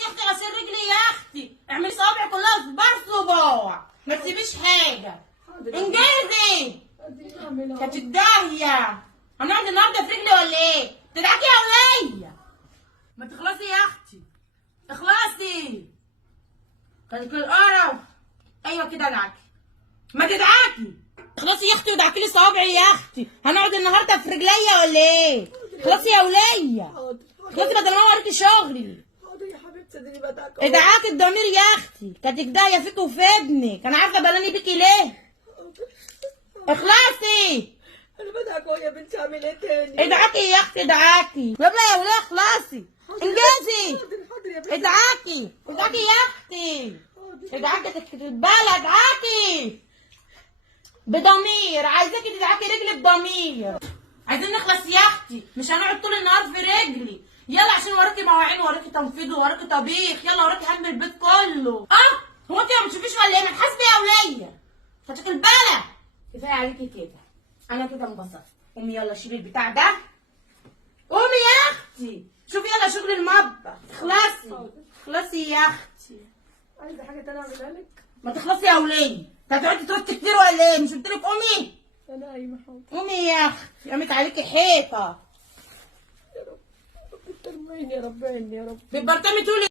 يا اختي غسيل رجلي يا اختي، اعملي صوابعي كلها صباع صباع، ما تسيبيش حاجه. انجزي. كانت الداهيه. هنقعد النهارده في رجلي ولا ايه؟ تدعكي يا وليه؟ ما تخلصي يا اختي، اخلصي. كانت القرف. ايوه كده ادعكي، ما تدعكي. خلاص يا اختي ودعكي لي صوابعي يا اختي، هنقعد النهارده في رجليا ولا ايه؟ خلاصي يا وليه، خلاصي بدل ما اوريكي شغلي. حاضر يا حبيبتي اديني بدعك. ادعاكي الضمير يا اختي، كانت جدايه فيك وفي ابنك، انا عارفه بلاني بيكي ليه. اخلصي. انا بدعك اهو يا بنتي، اعمل ايه تاني؟ ادعاكي يا اختي ادعاكي، يلا يا وليه اخلصي. انجزي. حاضر يا بنتي. ادعاكي ادعاكي يا اختي، ادعاكي تتبالى ادعاكي بضمير، عايزاكي تدعكي رجلي بضمير. عايزين نخلص يا اختي، مش هنقعد طول النهار في رجلي. يلا عشان وراكي مواعين وراكي تنفيض وراكي طبيخ، يلا وراكي هم البيت كله. هو انت ما بتشوفيش ولا ايه؟ ما تحاسبي يا وليه، فتك البلا. كفايه عليكي كده، انا كده انبسطت. قومي يلا شيلي البتاع ده، قومي يا اختي شوفي يلا شغل المطبخ. اخلصي يا اختي. عايزه حاجه تانية اعملها لك؟ ما تخلصي يا وليه، انت هتقعدي ترد كتير ولا ايه؟ مش قلت لك قومي؟ انا قايمه. حاضر قومي يا اختي، قامت عليكي حيطه. يا رب. رب ترميني يا رب، عيني يا رب. بتبرطمي طول